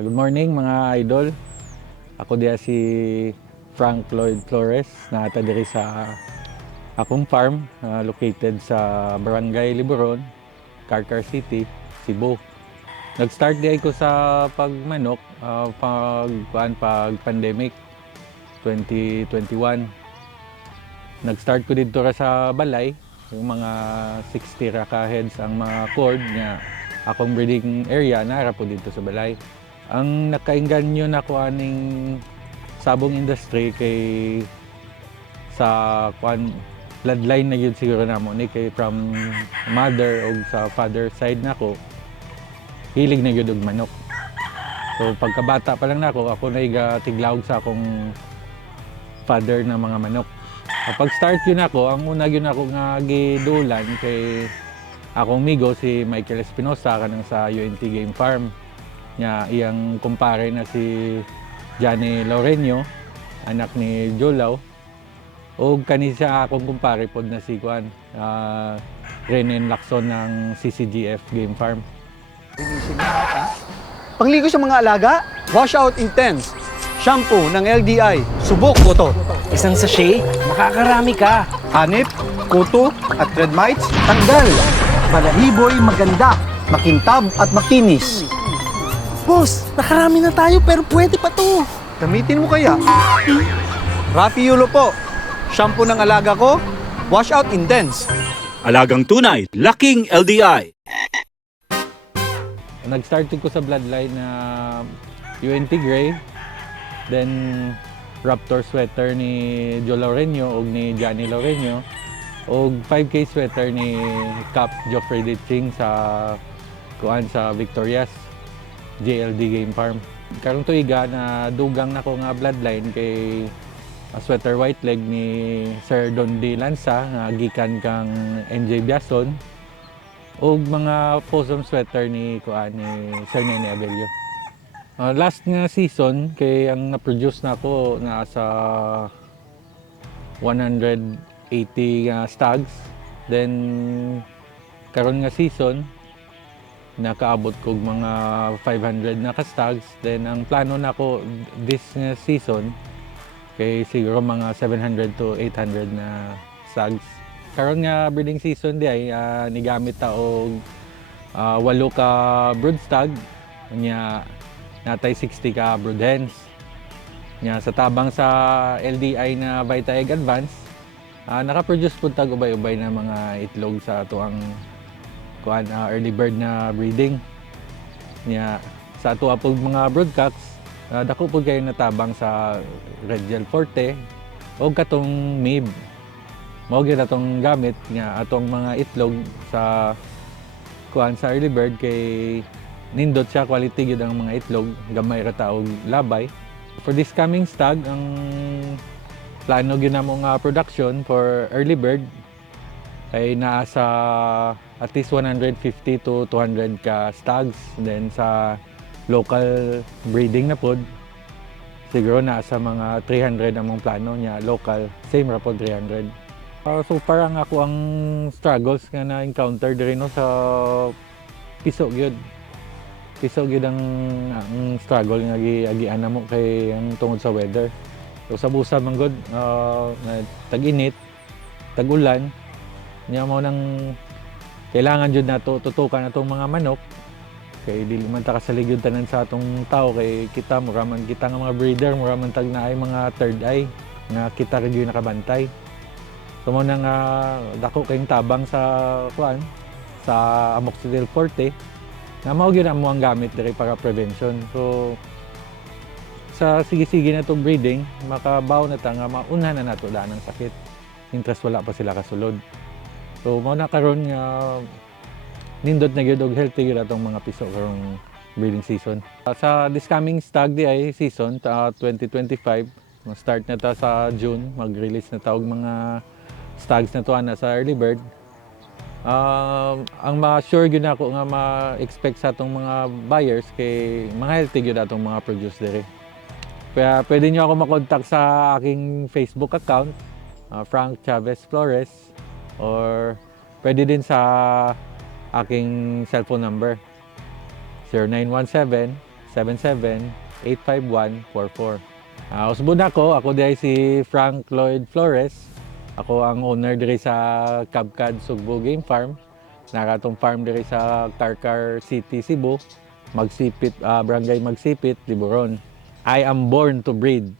Ah, good morning mga idol. Ako diya si Frank Lloyd Flores na diri sa akong farm ah, located sa Barangay Liboron, Carcar City, Cebu. Nag-start di ko sa pagmanok ah, pag kuan pag pandemic 2021. Nag-start ko dito ra sa balay, yung mga 60 ra ka heads ang mga cord niya akong breeding area nara po dito sa balay. Ang nakainganyo na ko aning sabong industry kay sa kwan bloodline na yun siguro na mo ni kay from mother o sa father side nako hilig na yun og manok. So pagkabata pa lang nako ako na iga tiglawog sa akong father na mga manok. Kapag start yun ako, ang una yun ako nga gidulan kay akong migo si Michael Espinosa kanang sa UNT Game Farm. Nya iyang kumpare na si Johnny Loreño, anak ni Jolaw. O kani siya akong kumpare pod na si Juan, uh, Renan Lacson ng CCGF Game Farm. Pangligo sa mga alaga, Wash Out Intense. Shampoo ng LDI, subok ko to. Isang sachet, makakarami ka. Hanip, kuto, at red mites, tanggal. Balahiboy maganda, makintab at makinis. Boss, nakarami na tayo pero pwede pa to. Gamitin mo kaya? Rafi Yulo po. Shampoo ng alaga ko, Wash Out Intense. Alagang tunay, laking LDI. Nag-start ko sa bloodline na UNT Gray, then Raptor sweater ni Joe Loreño o ni Johnny Loreño, o 5K sweater ni Cap Geoffrey Ditching sa kuan sa Victorias JLD Game Farm. Karong tuiga na dugang na ko nga bloodline kay a sweater white leg ni Sir Don D. Lanza nga gikan kang NJ Biason o mga fosom sweater ni kuan ni Sir Nene Abelio. Ah, last nga season kay ang na-produce na ako na sa 180 nga stags. Then karon nga season nakaabot kog mga 500 na ka stags. Then ang plano nako this nga season kay siguro mga 700 to 800 na stags. Karon nga breeding season di ay ah, nigamit ta og ah, walo ka brood stag nya natay 60 ka brood hens. Nya sa tabang sa LDI na Vita Egg Advance, ah, naka-produce pud tag ubay-ubay na mga itlog sa tuang kuan ah, early bird na breeding. Nya sa ato pug mga broodcocks, ah, dako pud kayo natabang sa Red Gel Forte o katong MIB. Mao gyud atong gamit nga atong mga itlog sa kuan sa early bird kay nindot siya quality gyud ang mga itlog gamay ra ta og labay for this coming stag ang plano gyud namo nga production for early bird ay naa sa at least 150 to 200 ka stags. Then sa local breeding na pod siguro na sa mga 300 ang mong plano niya. Local same ra pod 300 Ah, so parang ako ang struggles nga na encounter diri no sa piso gyud. Piso gyud ang, ang struggle nga gi agian mo kay ang tungod sa weather. So sa busa man gud ah, na tag-init tag-ulan nya mo nang kailangan jud nato tutukan atong mga manok. Kay dili man ta kasalig yun tanan sa atong tao. Kay kita mura man kita nga mga breeder mura man tag naay mga third eye nga kita gyud nakabantay. So mo nang ah, dako kayong tabang sa kuan sa amoxicillin forte na mao gyud mo ang gamit diri para prevention. So sa sige-sige na itong breeding makabaw na ta nga mauna na nato daan ang sakit. Interest wala pa sila kasulod so mao na karon nga nindot na gyud og healthy gyud atong mga piso karong breeding season. Ah, sa this coming stag di ay season ta 2025 start na ta sa June mag-release na ta og mga stags na to ana sa early bird. Um, ang ma-sure gyud nako nga ma-expect sa atong mga buyers kay mga healthy gyud atong mga produce diri. Kaya pwede niyo ako makontak sa aking Facebook account, ah, Frank Chavez Flores or pwede din sa aking cellphone number 0917 0917-851-44. Uh, usbon ako, ako dahil si Frank Lloyd Flores. Ako ang owner diri sa Cabcad Sugbo Game Farm. Nakatong farm diri sa Carcar City, Cebu. Magsipit, ah, barangay Magsipit, Liboron. I am born to breed.